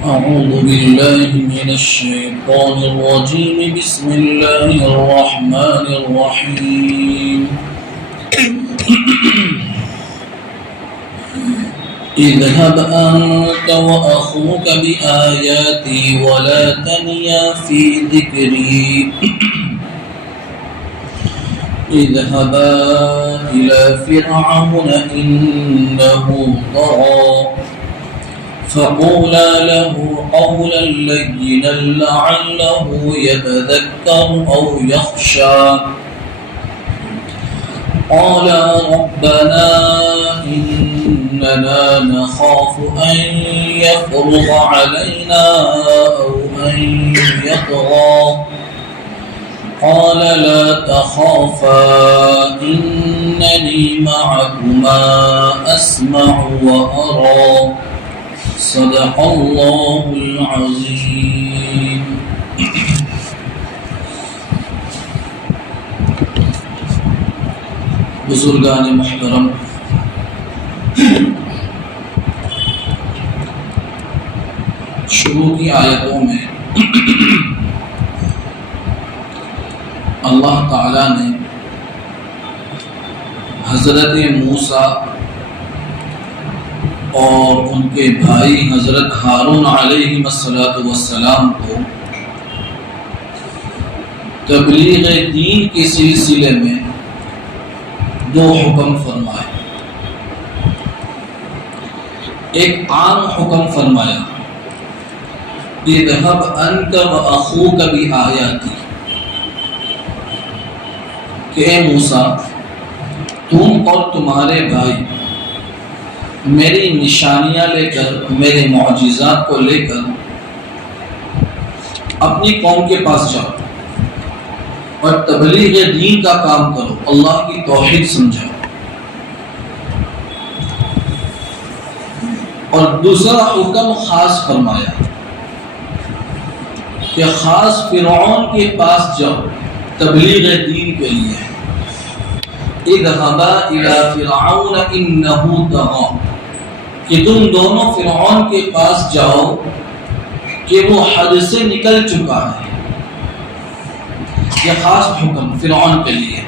أعوذ بالله من الشيطان الرجيم بسم الله الرحمن الرحيم اذهب أنت وأخوك بآياتي ولا تنيا في ذكري اذهبا إلى فرعون إنه طغى فقولا له قولا لينا لعله يتذكر أو يخشى قال ربنا إننا نخاف أن يفرط علينا أو أن يطغى قال لا تخافا إنني معكما أسمع وأرى صدق الله العظيم. بزرگان محترم، شروع کی آیتوں میں اللہ تعالیٰ نے حضرت موسیٰ اور ان کے بھائی حضرت ہارون علیہ السلام کو تبلیغ دین کے سلسلے میں دو حکم فرمائے. ایک عام حکم فرمایا، اذهب انت واخوك بآیاتی، کہ اے موسیٰ تم اور تمہارے بھائی میری نشانیاں لے کر، میرے معجزات کو لے کر اپنی قوم کے پاس جاؤ اور تبلیغ دین کا کام کرو، اللہ کی توحید سمجھاؤ. اور دوسرا حکم خاص فرمایا کہ خاص فرعون کے پاس جاؤ تبلیغ دین کے لیے. اذهبا الى فرعون انه طغى، کہ تم دونوں فرعون کے پاس جاؤ کہ وہ حد سے نکل چکا ہے. یہ خاص حکم فرعون کے لیے.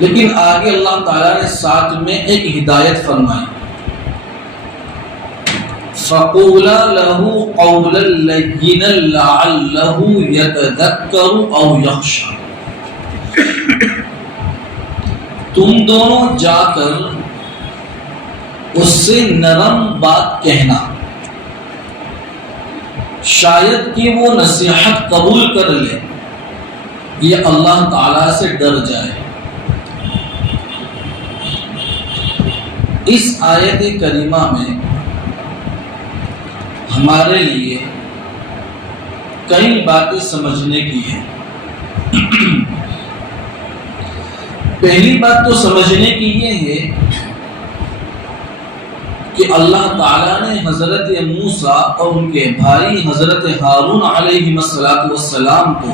لیکن آگے اللہ تعالیٰ نے ساتھ میں ایک ہدایت فرمائی، فَقُولَا لَهُ قَوْلًا لَيِّنًا لَعَلَّهُ يَتَذَكَّرُ أَوْ يَخْشَىٰ. تم دونوں جا کر اس سے نرم بات کہنا، شاید کہ وہ نصیحت قبول کر لے یا اللہ تعالی سے ڈر جائے. اس آیت کریمہ میں ہمارے لیے کئی باتیں سمجھنے کی ہیں. پہلی بات تو سمجھنے کی یہ ہے کہ اللہ تعالیٰ نے حضرت موسیٰ اور ان کے بھائی حضرت ہارون علیہ السلام کو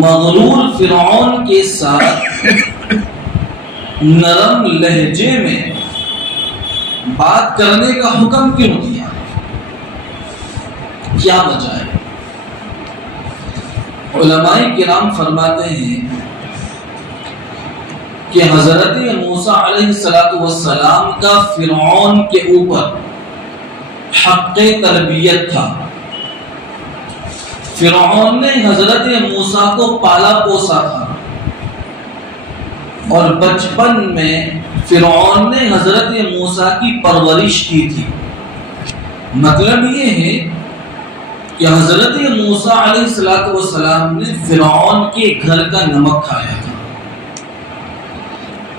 مغرور فرعون کے ساتھ نرم لہجے میں بات کرنے کا حکم کیوں دیا؟ کیا وجہ ہے؟ علماء کرام فرماتے ہیں کہ حضرت موسیٰ علیہ السلام کا فرعون کے اوپر حق تربیت تھا. فرعون نے حضرت موسیٰ کو پالا پوسا تھا اور بچپن میں فرعون نے حضرت موسیٰ کی پرورش کی تھی. مطلب یہ ہے کہ حضرت موسیٰ علیہ السلام نے فرعون کے گھر کا نمک کھایا تھا.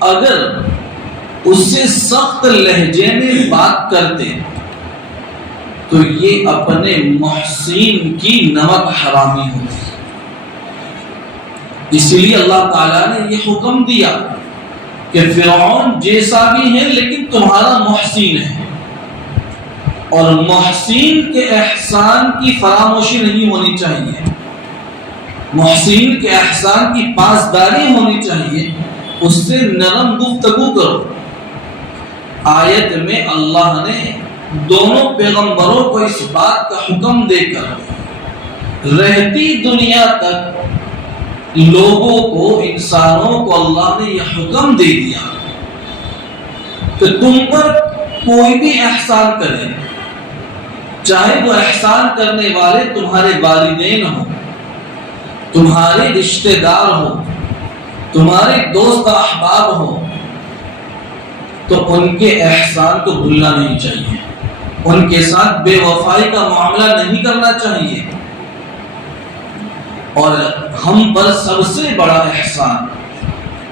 اگر اس سے سخت لہجے میں بات کرتے تو یہ اپنے محسن کی نمک حرامی ہوتی. اس لیے اللہ تعالیٰ نے یہ حکم دیا کہ فرعون جیسا بھی ہے لیکن تمہارا محسن ہے، اور محسن کے احسان کی فراموشی نہیں ہونی چاہیے. محسن کے احسان کی پاسداری ہونی چاہیے، اس سے نرم گفتگو کرو. آیت میں اللہ نے دونوں پیغمبروں کو اس بات کا حکم دے کر رہتی دنیا تک لوگوں کو، انسانوں کو اللہ نے یہ حکم دے دیا کہ تم پر کوئی بھی احسان کرے، چاہے وہ احسان کرنے والے تمہارے والدین ہوں، تمہارے رشتہ دار ہوں، تمہارے دوست احباب ہوں، تو ان کے احسان کو بھولنا نہیں چاہیے، ان کے ساتھ بے وفائی کا معاملہ نہیں کرنا چاہیے۔ اور ہم پر سب سے بڑا احسان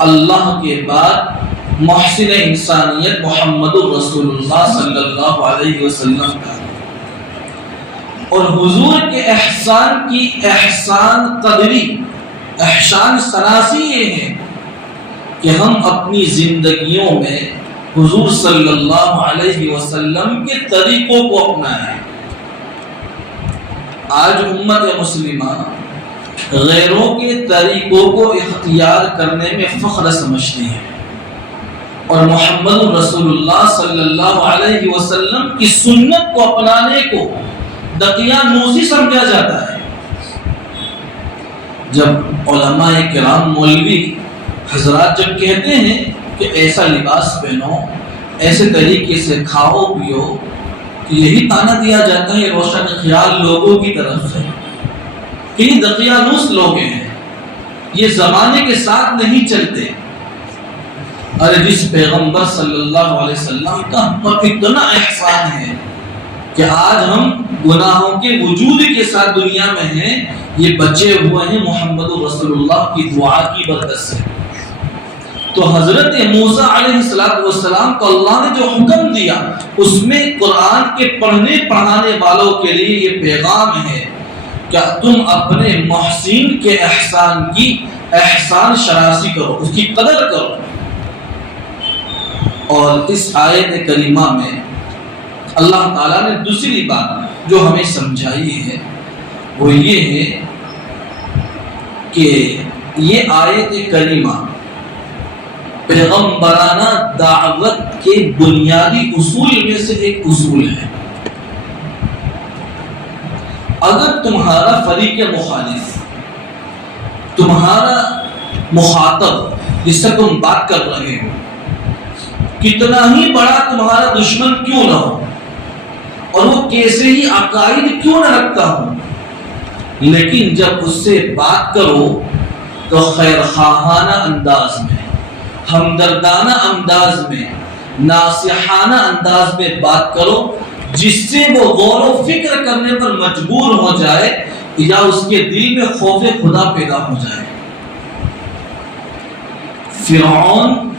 اللہ کے بعد محسن انسانیت محمد رسول اللہ صلی اللہ علیہ وسلم کا، اور حضور کے احسان کی احسان قدری، احسان شناسی یہ ہے کہ ہم اپنی زندگیوں میں حضور صلی اللہ علیہ وسلم کے طریقوں کو اپنائیں۔ آج امت مسلمہ غیروں کے طریقوں کو اختیار کرنے میں فخر سمجھتی ہے، اور محمد رسول اللہ صلی اللہ علیہ وسلم کی سنت کو اپنانے کو دقیانوسی سمجھا جاتا ہے۔ جب علماء کرام، مولوی حضرات جب کہتے ہیں کہ ایسا لباس پہنو، ایسے طریقے سے کھاؤ پیو، کہ یہی طعنہ دیا جاتا ہے روشن خیال لوگوں کی طرف سے کہ یہ دقیانوس لوگ ہیں، یہ زمانے کے ساتھ نہیں چلتے۔ ارے جس پیغمبر صلی اللہ علیہ وسلم کا ہم پر اتنا احسان ہے کہ آج ہم گناہوں کے وجود کے ساتھ دنیا میں ہیں، یہ بچے ہوئے ہیں محمد رسول اللہ کی دعا کی برکت سے۔ تو حضرت موسیٰ علیہ السلام کو اللہ نے جو حکم دیا، اس میں قرآن کے پڑھنے پڑھانے والوں کے لیے یہ پیغام ہے کہ تم اپنے محسن کے احسان کی احسان شناسی کرو، اس کی قدر کرو۔ اور اس آیت کریمہ میں اللہ تعالیٰ نے دوسری بات جو ہمیں سمجھائی ہے وہ یہ ہے کہ یہ آیت کریمہ پیغمبرانہ دعوت کے بنیادی اصول میں سے ایک اصول ہے۔ اگر تمہارا فریق مخالف، تمہارا مخاطب جس سے تم بات کر رہے ہو، کتنا ہی بڑا تمہارا دشمن کیوں نہ ہو اور وہ کیسے ہی عقائد کیوں نہ رکھتا ہو، لیکن جب اس سے بات کرو تو خیر خواہانہ انداز میں، ہمدردانہ انداز میں، ناصحانہ انداز میں بات کرو، جس سے وہ غور و فکر کرنے پر مجبور ہو جائے یا اس کے دل میں خوف خدا پیدا ہو جائے۔ فرعون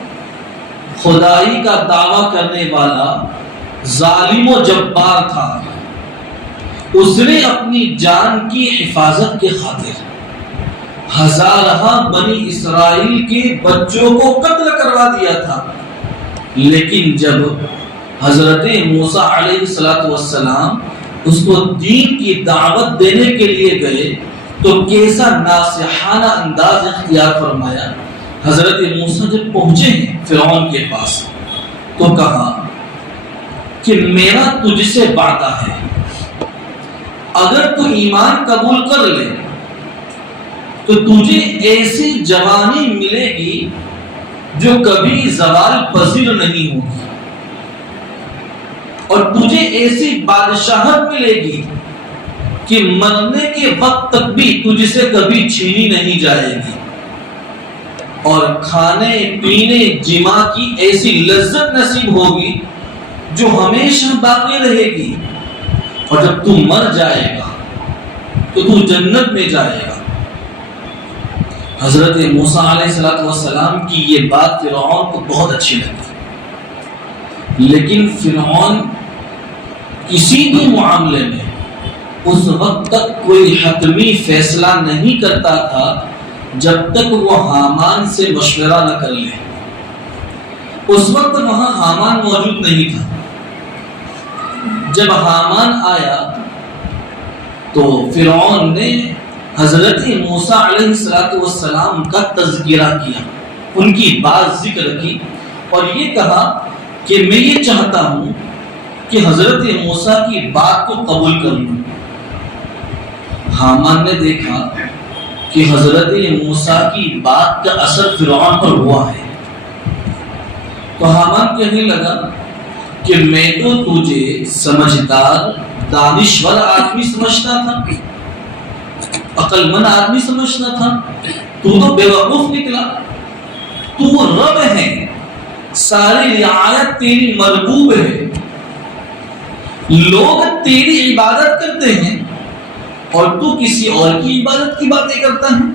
خدائی کا دعویٰ کرنے والا ظالم و جبار تھا، اس نے اپنی جان کی حفاظت کے خاطر ہزارہ بنی اسرائیل کے بچوں کو قتل کروا دیا تھا، لیکن جب حضرت موسیٰ علیہ السلام اس کو دین کی دعوت دینے کے لیے گئے تو کیسا ناصحانہ انداز اختیار فرمایا۔ حضرت موسیٰ جب پہنچے ہیں فرعون کے پاس تو کہا کہ میرا تجھ سے وعدہ ہے، اگر تو ایمان قبول کر لے تو تجھے ایسی جوانی ملے گی جو کبھی زوال پذیر نہیں ہوگی، اور تجھے ایسی بادشاہت ملے گی کہ مرنے کے وقت تک بھی تجھ سے کبھی چھینی نہیں جائے گی، اور کھانے پینے جماع کی ایسی لذت نصیب ہوگی جو ہمیشہ باقی رہے گی، اور جب تو مر جائے گا تو تو جنت میں جائے گا۔ حضرت موسیٰ علیہ السلام کی یہ بات فرعون کو بہت اچھی لگی، لیکن فرعون کسی بھی معاملے میں اس وقت تک کوئی حتمی فیصلہ نہیں کرتا تھا جب تک وہ حامان سے مشورہ نہ کر لے۔ اس وقت وہاں حامان موجود نہیں تھا۔ جب حامان آیا تو فرعون نے حضرت موسیٰ علیہ السلام کا تذکرہ کیا، ان کی بات ذکر کی، اور یہ کہا کہ میں یہ چاہتا ہوں کہ حضرت موسیٰ کی بات کو قبول کر لوں۔ حامان نے دیکھا کہ حضرت موسیٰ کی بات کا اثر فرعون پر ہوا ہے، تو حامان کہنے لگا کہ میں تو تجھے سمجھدار دانشور آدمی سمجھتا تھا، عقل مند آدمی سمجھتا تھا، تو بیوقوف نکلا، تو رب ہے، ساری رعایت تیری مرغوب ہے، لوگ تیری عبادت کرتے ہیں اور تو کسی اور کی عبادت کی باتیں کرتا ہے۔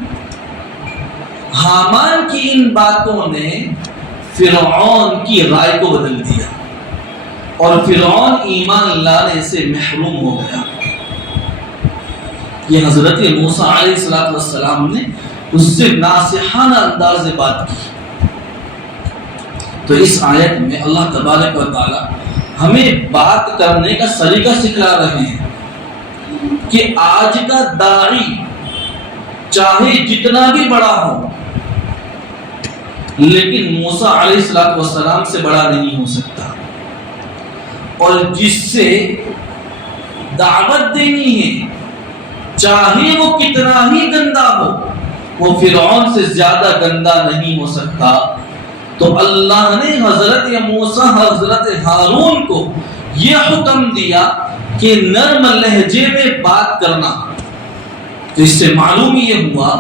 حامان کی ان باتوں نے فرعون کی رائے کو بدل دیا اور فرعون ایمان لانے سے محروم ہو گیا۔ یہ حضرت موسیٰ علیہ السلام نے اس سے ناصحانہ انداز سے بات کی۔ تو اس آیت میں اللہ تبارک و تعالی ہمیں بات کرنے کا طریقہ سکھلا رہے ہیں کہ آج کا داعی چاہے جتنا بھی بڑا ہو لیکن موسیٰ علیہ السلام سے بڑا نہیں ہو سکتا، اور جس سے دعوت دینی ہے چاہے وہ کتنا ہی گندا ہو وہ فرعون سے زیادہ گندا نہیں ہو سکتا۔ تو اللہ نے حضرت موسیٰ حضرت ہارون کو یہ حکم دیا کہ نرم لہجے میں بات کرنا۔ تو اس سے معلوم یہ ہوا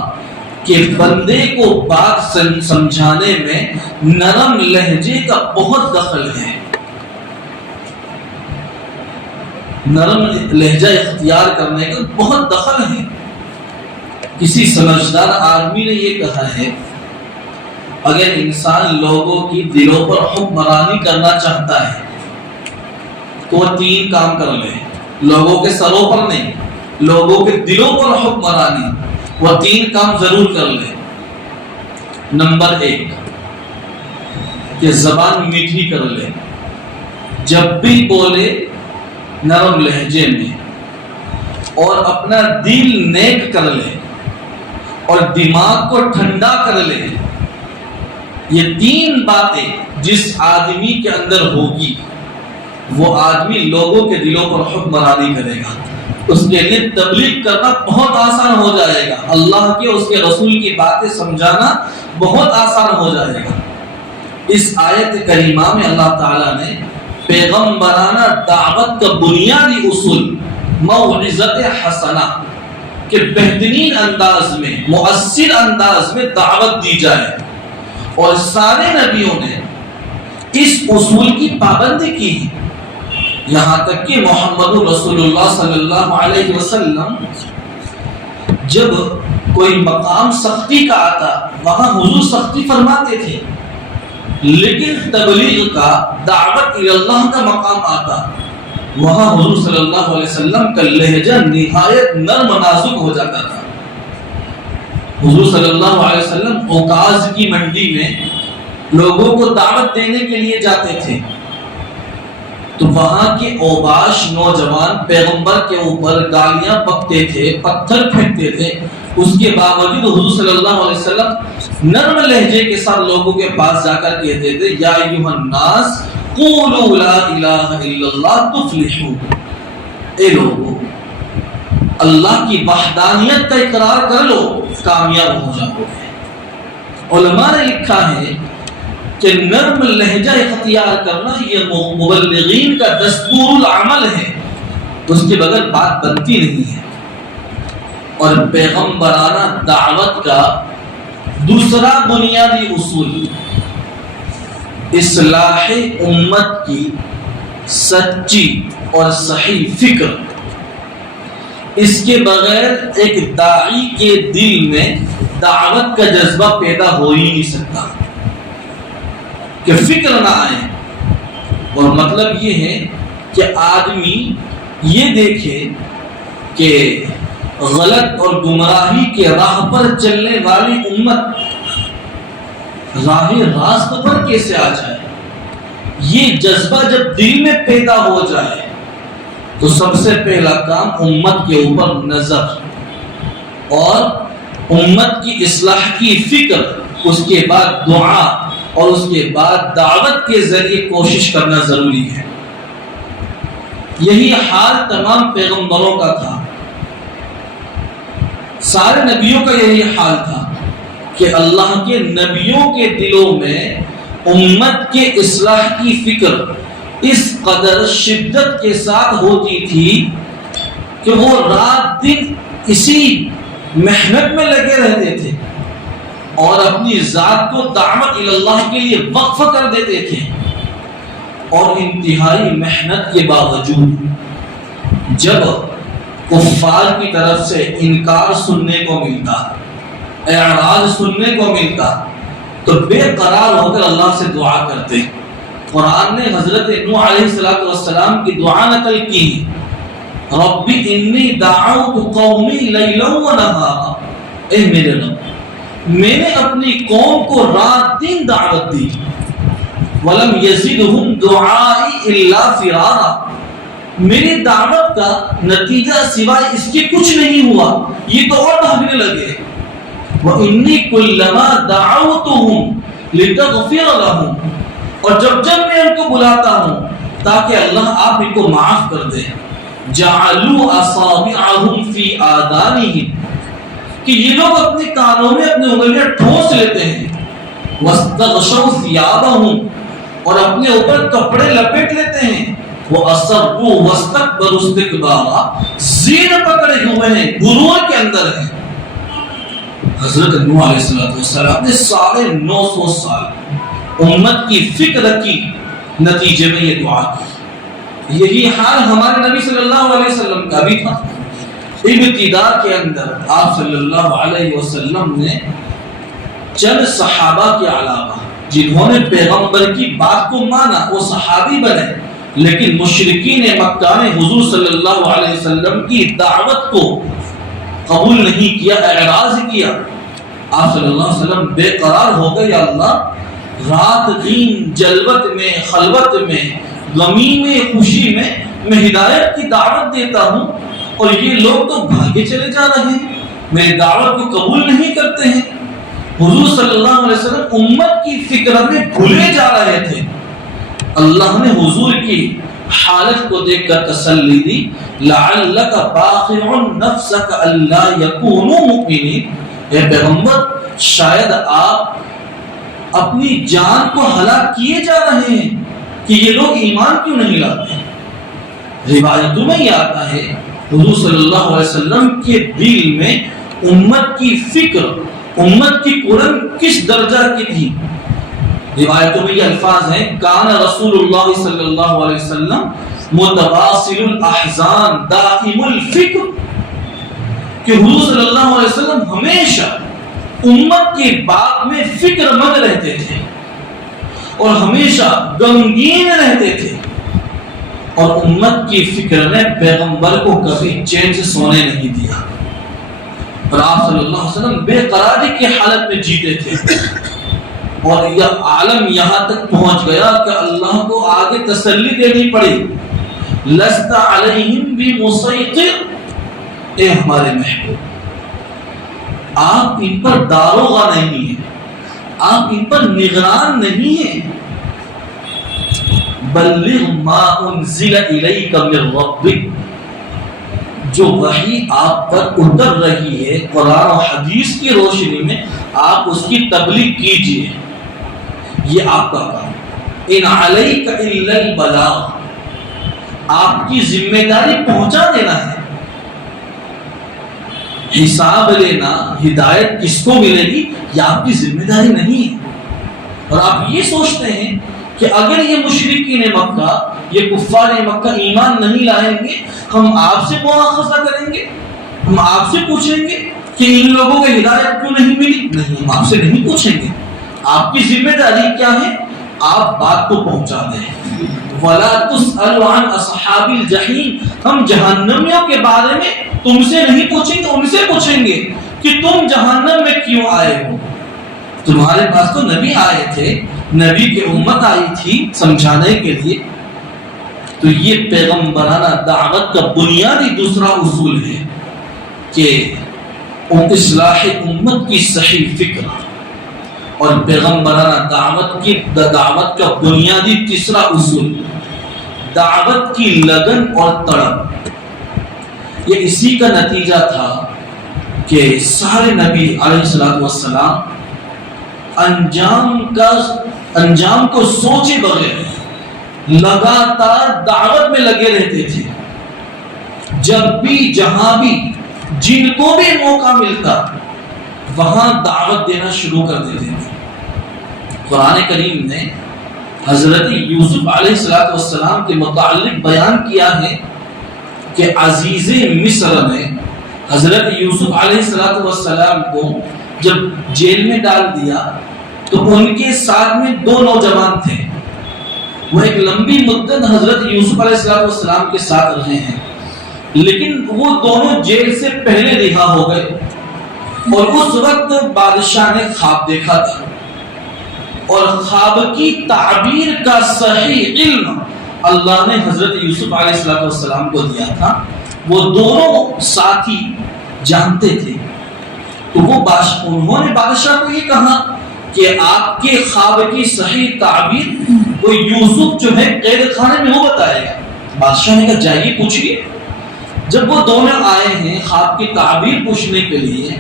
کہ بندے کو بات سمجھانے میں نرم لہجے کا بہت دخل ہے، نرم لہجہ اختیار کرنے کا بہت دخل ہے۔ کسی سمجھدار آدمی نے یہ کہا ہے اگر انسان لوگوں کی دلوں پر حکمرانی کرنا چاہتا ہے تو وہ 3 کام کر لے، لوگوں کے سروں پر نہیں، لوگوں کے دلوں پر حکمرانی، وہ 3 کام ضرور کر لے۔ نمبر 1 کہ زبان میٹھی کر لے، جب بھی بولے نرم لہجے میں، اور اپنا دل نیک کر لے اور دماغ کو ٹھنڈا کر لے۔ یہ 3 باتیں جس آدمی کے اندر ہوگی وہ آدمی لوگوں کے دلوں پر حکمرانی کرے گا، اس کے لیے تبلیغ کرنا بہت آسان ہو جائے گا، اللہ کے اس کے رسول کی باتیں سمجھانا بہت آسان ہو جائے گا۔ اس آیت کریمہ میں اللہ تعالیٰ نے پیغمبرانہ دعوت کا بنیادی اصول موعظت حسنہ کہ بہترین انداز میں مؤثر انداز میں دعوت دی جائے، اور سارے نبیوں نے اس اصول کی پابندی کی، یہاں تک کہ محمد رسول اللہ صلی اللہ علیہ وسلم جب کوئی مقام سختی کا آتا وہاں حضور سختی فرماتے تھے، لیکن تبلیغ کا دعوت اللہ کا مقام آتا وہاں حضور صلی اللہ علیہ وسلم کا لہجہ نہایت نرم نازک ہو جاتا تھا۔ حضور صلی اللہ علیہ وسلم اوکاز کی منڈی میں لوگوں کو دعوت دینے کے لیے جاتے تھے، تو وہاں کے اوباش نوجوان پیغمبر کے اوپر گالیاں بکتے تھے، پتھر پھینکتے تھے، اس کے باوجود حضور صلی اللہ علیہ وسلم نرم لہجے کے ساتھ لوگوں کے پاس جا کر کہتے تھے یا ایھا الناس قولوا لا الہ الا اللہ تفلحوا، اے لوگو اللہ کی وحدانیت کا اقرار کر لو کامیاب ہو جاؤ گے۔ علماء نے لکھا ہے کہ نرم لہجہ اختیار کرنا یہ مبلغین کا دستور العمل ہے، اس کے بغیر بات بنتی نہیں ہے۔ اور پیغمبرانہ دعوت کا دوسرا بنیادی اصول اصلاح امت کی سچی اور صحیح فکر، اس کے بغیر ایک داعی کے دل میں دعوت کا جذبہ پیدا ہو ہی نہیں سکتا کہ فکر نہ آئے۔ اور مطلب یہ ہے کہ آدمی یہ دیکھے کہ غلط اور گمراہی کے راہ پر چلنے والی امت راہ راست پر کیسے آ جائے، یہ جذبہ جب دل میں پیدا ہو جائے تو سب سے پہلا کام امت کے اوپر نظر اور امت کی اصلاح کی فکر، اس کے بعد دعا اور اس کے بعد دعوت کے ذریعے کوشش کرنا ضروری ہے۔ یہی حال تمام پیغمبروں کا تھا، سارے نبیوں کا یہی حال تھا کہ اللہ کے نبیوں کے دلوں میں امت کے اصلاح کی فکر اس قدر شدت کے ساتھ ہوتی تھی کہ وہ رات دن اسی محنت میں لگے رہتے تھے اور اپنی ذات کو دعوت اللہ کے لیے وقف کر دیتے تھے، اور انتہائی محنت کے باوجود جب کفار کی طرف سے انکار سننے کو ملتا، اعراض سننے کو ملتا، تو بے قرار ہو کر اللہ سے دعا کرتے۔ قرآن نے حضرت نوح علیہ السلام کی دعا نقل کی، رب انی دعوت قومی لیلا و نہارا، اے میرے رب میں نے اپنی قوم کو رات دن دعوت دی، ولم یزدہم دعائی الا فرارا، میری دعوت کا نتیجہ سوائے اس کے کچھ نہیں ہوا، یہ تو اور بھاگنے لگے۔ وَإِنِّي كُلَّمَا دَعَوْتُهُمْ لِتَغْفِرَ لَهُمْ، اور جب میں ان کو بلاتا ہوں تاکہ اللہ آپ ان کو معاف کر دے، جَعَلُوا أَصَابِعَهُمْ فِي آذَانِهِمْ، کہ یہ لوگ اپنے کانوں میں اپنی انگلیاں ٹھونس لیتے ہیں، وَاسْتَغْشَوْا ثِيَابَهُمْ، اور اپنے اوپر کپڑے لپیٹ لیتے ہیں، وَأَصَرُّوا وَاسْتَكْبَرُوا اسْتِكْبَارًا، زیر پکڑے ہوئے ہیں، غرور کے اندر ہیں۔ حضرت نوح علیہ السلام نے 950 سال امت کی فکر کی، نتیجے میں یہ دعا کی۔ یہی حال ہمارے نبی صلی اللہ علیہ وسلم کا بھی تھا۔ ابتدا کے اندر آپ صلی اللہ علیہ وسلم نے چند صحابہ کے علاوہ جنہوں نے پیغمبر کی بات کو مانا وہ صحابی بنے، لیکن مشرکین مکہ نے حضور صلی اللہ علیہ وسلم کی دعوت کو قبول نہیں کیا، اعراض کیا۔ آپ صلی اللہ علیہ وسلم بے قرار ہو گئے، یا اللہ رات دن جلوت میں، خلوت میں، غمی میں، خوشی میں ہدایت کی دعوت دیتا ہوں اور یہ لوگ تو بھاگے چلے جا رہے ہیں، میری دعوت کو قبول نہیں کرتے ہیں۔ حضور صلی اللہ علیہ وسلم امت کی فکر میں بھولے جا رہے تھے۔ اللہ نے حضور کی حالت کو دیکھ کر تسلی دی، لعلک باخع نفسک الا یکونوا مؤمنین، اے پیغمبر شاید آپ اپنی جان کو ہلاک کیے جا رہے ہیں کہ یہ لوگ ایمان کیوں نہیں لاتے۔ روایتوں میں یہ آتا ہے حضور صلی اللہ علیہ وسلم کے دل میں امت کی فکر، امت کی قرن کس درجہ کی تھی۔ روایتوں میں یہ الفاظ ہیں، کان رسول اللہ صلی اللہ علیہ وسلم متواصل الاحزان دائم الفکر، کہ حضور صلی اللہ علیہ وسلم ہمیشہ امت کے بات میں فکر مند رہتے تھے اور ہمیشہ غمگین رہتے تھے، اور امت کی فکر نے پیغمبر کو کبھی چین سے سونے نہیں دیا، اور آپ صلی اللہ علیہ وسلم بے قراری کی حالت میں جیتے تھے۔ اور یہ عالم یہاں تک پہنچ گیا کہ اللہ کو آگے تسلی دینی پڑی، لست علیہم بمسیطر، اے ہمارے محبوب آپ ان پر داروغہ نہیں ہیں، آپ ان پر نگران نہیں ہیں، بلغ ما انزل الیک من ربک، جو وحی آپ پر اتر رہی ہے قرآن و حدیث کی روشنی میں آپ اس کی تبلیغ کیجئے، یہ آپ کا کام۔ ان علیک الا البلاغ، آپ کی ذمہ داری پہنچا دینا ہے، حساب لینا ہدایت کس کو ملے گی یہ آپ کی ذمہ داری نہیں ہے۔ اور آپ یہ سوچتے ہیں کہ اگر یہ مشرکین مکہ، یہ کفار مکہ ایمان نہیں لائیں گے، ہم آپ سے مواخذہ کریں گے، ہم آپ سے پوچھیں گے کہ ان لوگوں کو ہدایت کیوں نہیں ملی؟ نہیں، ہم آپ سے نہیں پوچھیں گے۔ آپ کی ذمہ داری کیا ہے؟ آپ بات کو پہنچا دیں۔ وَلَا تُسْأَلُ عَنْ أَصْحَابِ الْجَحِيمِ، ہم جہنمیوں کے بارے میں تم سے نہیں پوچھیں گے، ان سے پوچھیں گے کہ تم جہنم میں کیوں آئے ہو؟ تمہارے پاس تو نبی آئے تھے، نبی کی امت آئی تھی سمجھانے کے لیے۔ تو یہ پیغمبرانہ دعوت کا بنیادی دوسرا اصول ہے کہ اصلاح امت کی صحیح فکر، اور پیغمبرانہ دعوت کا بنیادی تیسرا اصول دعوت کی لگن اور تڑپ، یہ اسی کا نتیجہ تھا کہ سارے نبی علیہ السلام انجام کو سوچے بغیر لگاتار دعوت میں لگے رہتے تھے. جب بھی جہاں بھی جن کو بھی موقع ملتا وہاں دعوت دینا شروع کر دیتے تھے. قرآن کریم نے حضرت یوسف علیہ السلام کے متعلق بیان کیا ہے کہ عزیز مصر نے حضرت یوسف علیہ السلام کو جب جیل میں ڈال دیا تو ان کے ساتھ میں 2 نوجوان تھے. وہ ایک لمبی مدت حضرت یوسف علیہ السلام کے ساتھ رہے ہیں، لیکن وہ دونوں جیل سے پہلے رہا ہو گئے. اور اس وقت بادشاہ نے خواب دیکھا تھا اور خواب کی تعبیر کا صحیح علم اللہ نے حضرت یوسف علیہ السلام کو دیا تھا. وہ دونوں ساتھی جانتے تھے. تو وہ انہوں نے بادشاہ کو یہ کہا کہ آپ کے خواب کی صحیح تعبیر وہ یوسف جو ہے قید خانے میں وہ بتائے گا. بادشاہ نے کہا جائیے پوچھیے. جب وہ دونوں آئے ہیں خواب کی تعبیر پوچھنے کے لیے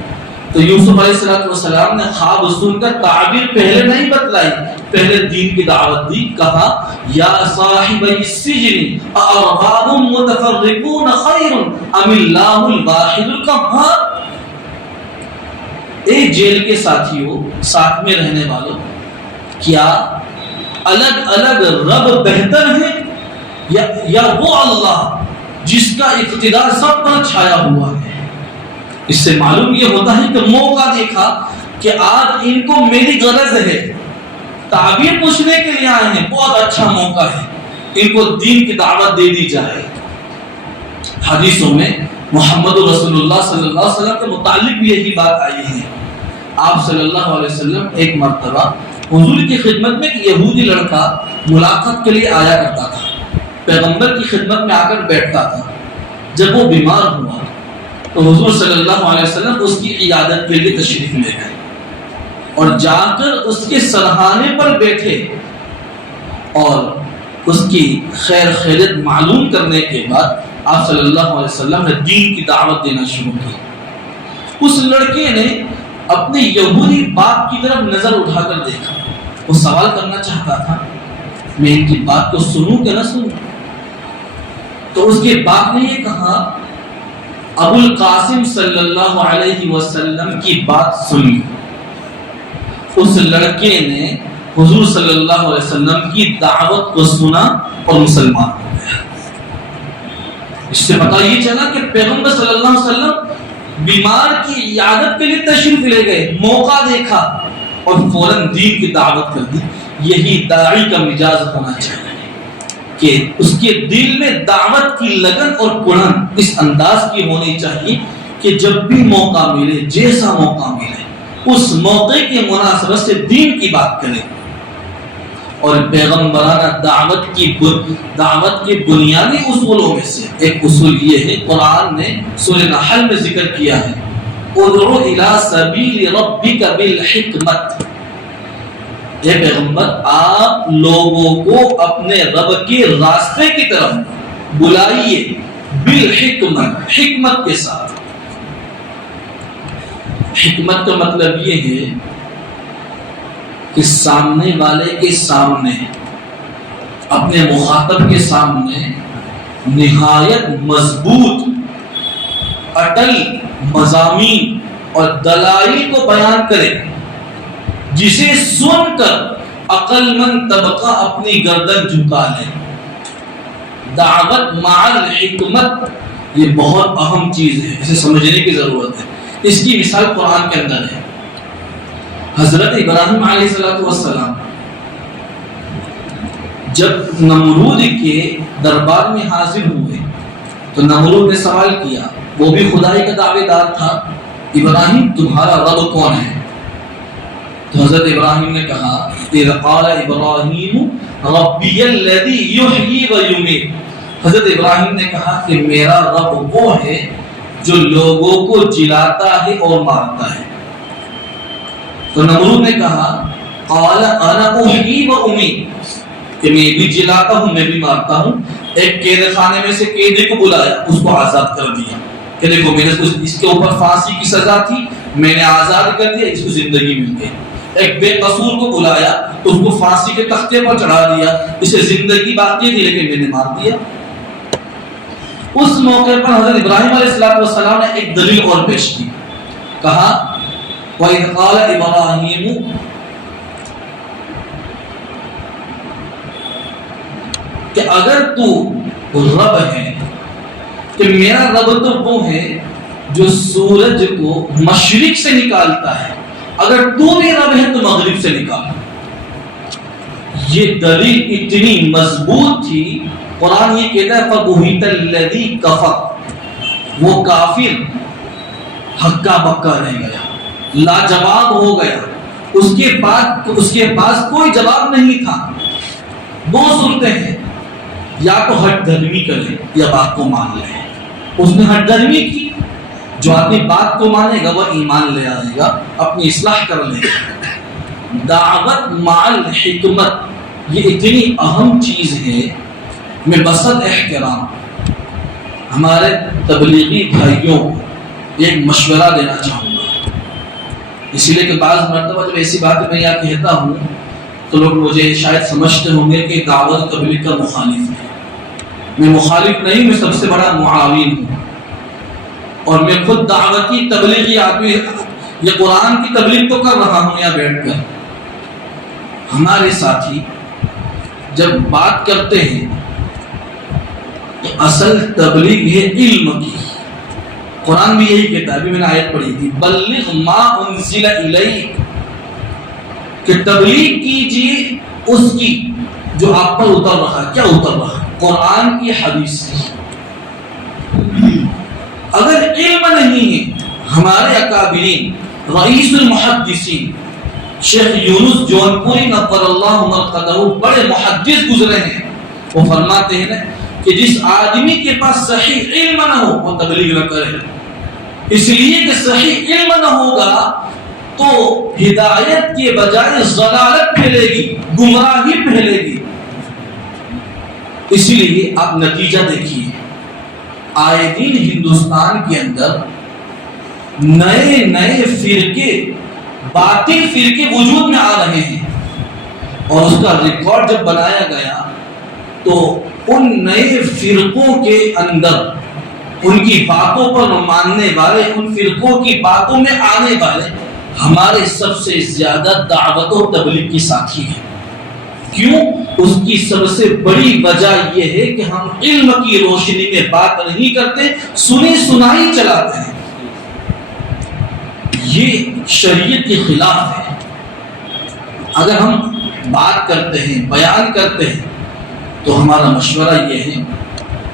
تو یوسف علیہ السلام نے خواب سن کر تعبیر پہلے نہیں بتلائی، پہلے دین کی دعوت دی. کہا یا صاحب السجن ارباب متفرقون خیر ام اللہ الواحد القہار. اے جیل کے ساتھیوں، ساتھ میں رہنے والوں، کیا الگ الگ رب بہتر ہے یا وہ اللہ جس کا اقتدار سب پر چھایا ہوا ہے؟ اس سے معلوم یہ ہوتا ہے کہ موقع دیکھا کہ آج ان کو میری غرض ہے، تعبیر پوچھنے کے لیے آئے ہیں، بہت اچھا موقع ہے، ان کو دین کی دعوت دے دی جائے. حدیثوں میں محمد رسول اللہ صلی اللہ علیہ وسلم کے متعلق بھی یہی بات آئی ہے. آپ صلی اللہ علیہ وسلم ایک مرتبہ حضور کی خدمت میں ایک یہودی لڑکا ملاقات کے لیے آیا کرتا تھا، پیغمبر کی خدمت میں آ کر بیٹھتا تھا. جب وہ بیمار ہوا تو حضور صلی اللہ علیہ وسلم اس کی عیادت کے لیے تشریف لے گئے اور جا کر اس کے سرہانے پر بیٹھے اور اس کی خیر خیریت معلوم کرنے کے بعد آپ صلی اللہ علیہ وسلم نے دین کی دعوت دینا شروع کی. اس لڑکے نے اپنے یہودی باپ کی طرف نظر اٹھا کر دیکھا. وہ سوال کرنا چاہتا تھا میں ان کی بات کو سنوں کہ نہ سنوں. تو اس کے باپ نے یہ کہا ابو القاسم صلی اللہ علیہ وسلم کی بات سنی. اس لڑکے نے حضور صلی اللہ علیہ وسلم کی دعوت کو سنا اور مسلمان ہو گیا. اس سے پتہ یہ چلا کہ پیغمبر صلی اللہ علیہ وسلم بیمار کی عیادت کے لیے تشریف لے گئے، موقع دیکھا اور فوراً دین کی دعوت کر دی. یہی داعی کا مزاج ہونا چاہیے کہ اس کے دل میں دعوت کی لگن اور کڑن اس انداز کی ہونی چاہیے کہ جب بھی موقع ملے، جیسا موقع ملے، اس موقع کی مناسبت سے دین کی بات کرے. اور پیغمبرانہ دعوت کے بنیادی اصولوں میں سے ایک اصول یہ ہے، قرآن نے سورہ نحل میں ذکر کیا ہے ادعو الی سبیل ربک بالحکمت. اے پیغمبر آپ لوگوں کو اپنے رب کے راستے کی طرف بلائیے بالحکمت، حکمت کے ساتھ. حکمت کا مطلب یہ ہے کہ سامنے والے کے سامنے، اپنے مخاطب کے سامنے نہایت مضبوط اٹل مضامین اور دلائل کو بیان کرے جسے سن کر عقل مند طبقہ اپنی گردن جھکا لے. دعوت مع الحکمت یہ بہت اہم چیز ہے، اسے سمجھنے کی ضرورت ہے. اس کی مثال قرآن کے اندر ہے. حضرت ابراہیم علیہ السلام جب نمرود کے دربار میں حاضر ہوئے تو نمرود نے سوال کیا، وہ بھی خدائی کا دعوے دار تھا، ابراہیم تمہارا رب کون ہے؟ تو حضرت ابراہیم نے کہا اذ قال ابراہیم ربی الذی یحیی و یمیت. حضرت ابراہیم نے کہا کہ میرا رب وہ ہے جو لوگوں کو جلاتا ہے اور مارتا ہے. تو نمرود نے کہا قال انا احیی و امیت کہ میں بھی جلاتا ہوں میں بھی مارتا ہوں. ایک قید خانے میں سے قیدی کو بلایا, اس کو آزاد کر دیا کہ دیکھو میں نے اس کے اوپر پھانسی کی سزا تھی, میں نے آزاد کر دیا, اس کو زندگی مل گئی. ایک بے قصور کو بلایا تو اس کو پھانسی کے تختے پر چڑھا دیا, اسے زندگی باقی تھی لیکن میں نے مار دیا. اس موقع پر حضرت ابراہیم علیہ السلام نے ایک دلیل اور پیش کی, کہا وَإِذْ قَالَ إِبْرَاهِيمُ کہ اگر تو رب ہے کہ میرا رب تو وہ ہے جو سورج کو مشرق سے نکالتا ہے, اگر تو بھی رب ہے تو مغرب سے نکال. یہ دلیل اتنی مضبوط تھی, قرآن یہ کہتا ہے فَبُهِتَ الَّذِي كَفَرَ, وہ کافر ہکا بکا رہ گیا, لاجواب ہو گیا, اس کے پاس کوئی جواب نہیں تھا. دو صورتیں ہیں, یا تو ہٹ دھرمی کرے یا بات کو مان لے. اس نے ہٹ دھرمی کی, جو اپنی بات کو مانے گا وہ ایمان لے آئے گا, اپنی اصلاح کر لے گا. دعوت مع الحکمت یہ اتنی اہم چیز ہے. میں بسط احترام ہمارے تبلیغی بھائیوں کو ایک مشورہ دینا چاہوں گا, اسی لیے کہ بعض مرتبہ جب ایسی باتیں میں یہاں کہتا ہوں تو لوگ مجھے شاید سمجھتے ہوں گے کہ دعوت تبلیغ کا مخالف ہے. میں مخالف نہیں, میں سب سے بڑا معاون ہوں, اور میں خود دعوتی تبلیغی آدمی یہ قرآن کی تبلیغ تو کر رہا ہوں یہاں بیٹھ کر. ہمارے ساتھی جب بات کرتے ہیں تو اصل تبلیغ ہے علم کی. قرآن بھی یہی کہتا ہے, ابھی میں نے آیت پڑھی تھی بلغ ما انزل الیک, کہ تبلیغ کیجیے اس کی جو آپ پر اتر رہا. کیا اتر رہا؟ قرآن کی حدیث. اگر علم نہیں ہے, ہمارے اکابرین رئیس المحدثین شیخ یونس جونپوری نور اللہ مرقدہ بڑے محدث گزرے ہیں, وہ فرماتے ہیں نا کہ جس آدمی کے پاس صحیح علم نہ ہو وہ تبلیغ نہ کرے, اس لیے کہ صحیح علم نہ ہوگا تو ہدایت کے بجائے ضلالت پھیلے گی, گمراہی پھیلے گی. اسی لیے آپ نتیجہ دیکھیے, آئے دن ہندوستان کے اندر نئے نئے فرقے, باطل فرقے وجود میں آ رہے ہیں, اور اس کا ریکارڈ جب بنایا گیا تو ان نئے فرقوں کے اندر ان کی باتوں پر ماننے والے, ان فرقوں کی باتوں میں آنے والے ہمارے سب سے زیادہ دعوت و تبلیغ کی ساتھی ہیں. کیوں؟ اس کی سب سے بڑی وجہ یہ ہے کہ ہم علم کی روشنی میں بات نہیں کرتے, سنی سنائی چلاتے ہیں. یہ شریعت کے خلاف ہے. اگر ہم بات کرتے ہیں, بیان کرتے ہیں, تو ہمارا مشورہ یہ ہے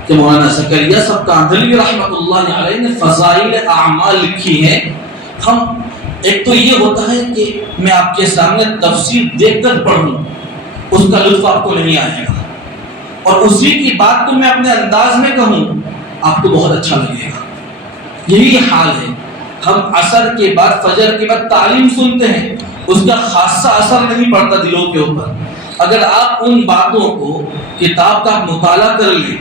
کہ مولانا زکریا صاحب کاندھلوی رحمۃ اللہ علیہ نے فضائل اعمال لکھی ہے. ہم ایک تو یہ ہوتا ہے کہ میں آپ کے سامنے تفسیر دیکھ کر پڑھوں, اس کا لطف آپ کو نہیں آئے گا, اور اسی کی بات کو میں اپنے انداز میں کہوں آپ کو بہت اچھا لگے گا. یہی حال ہے. ہم عصر کے بعد فجر کے بعد تعلیم سنتے ہیں, اس کا خاصا اثر نہیں پڑتا دلوں کے اوپر. اگر آپ ان باتوں کو کتاب کا مطالعہ کر لیں,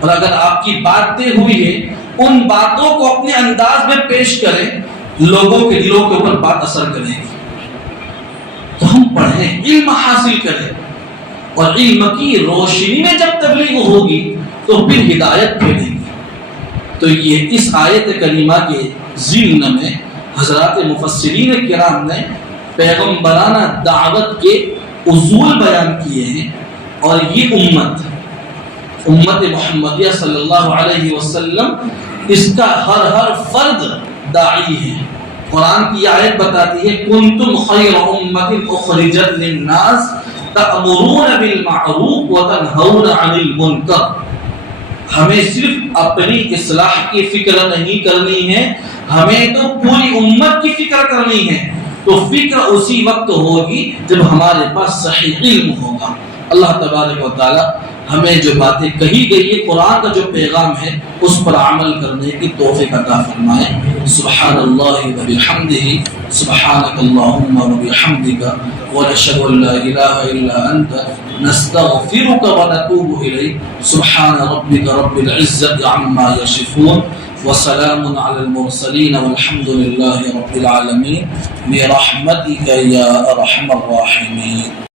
اور اگر آپ کی بات طے ہوئی ہے ان باتوں کو اپنے انداز میں پیش کریں, لوگوں کے دلوں کے اوپر بات اثر کرے گی. تو ہم پڑھیں, علم حاصل کریں, اور علم کی روشنی میں جب تبلیغ ہوگی تو پھر ہدایت پھیلے گی. تو یہ اس آیت کریمہ کے ضمن میں حضرات مفسرین کرام نے پیغمبرانہ دعوت کے اصول بیان کیے ہیں, اور یہ امت محمدیہ صلی اللہ علیہ وسلم اس کا ہر فرد داعی ہے. قرآن کی آیت بتاتی ہے کنتم خیر امت اخرجت للناس تأمرون بالمعروف وتنہون عن المنکر. ہمیں صرف اپنی اصلاح کی فکر نہیں کرنی ہے, ہمیں تو پوری امت کی فکر کرنی ہے. تو فکر اسی وقت ہوگی جب ہمارے پاس صحیح علم ہوگا. اللہ تبارک و تعالی ہمیں جو باتیں کہی گئی ہے قرآن کا جو پیغام ہے اس پر عمل کرنے کی توفیق عطا فرمائے. سبحان اللہ و بحمدہ سبحانک اللہم و بحمدک ونشہد ان لا الہ الا انت نستغفرک ونتوب الیک. سبحان ربک رب العزت عما یصفون وسلام علی المرسلین والحمد للہ رب العالمین برحمتک یا ارحم الراحمین.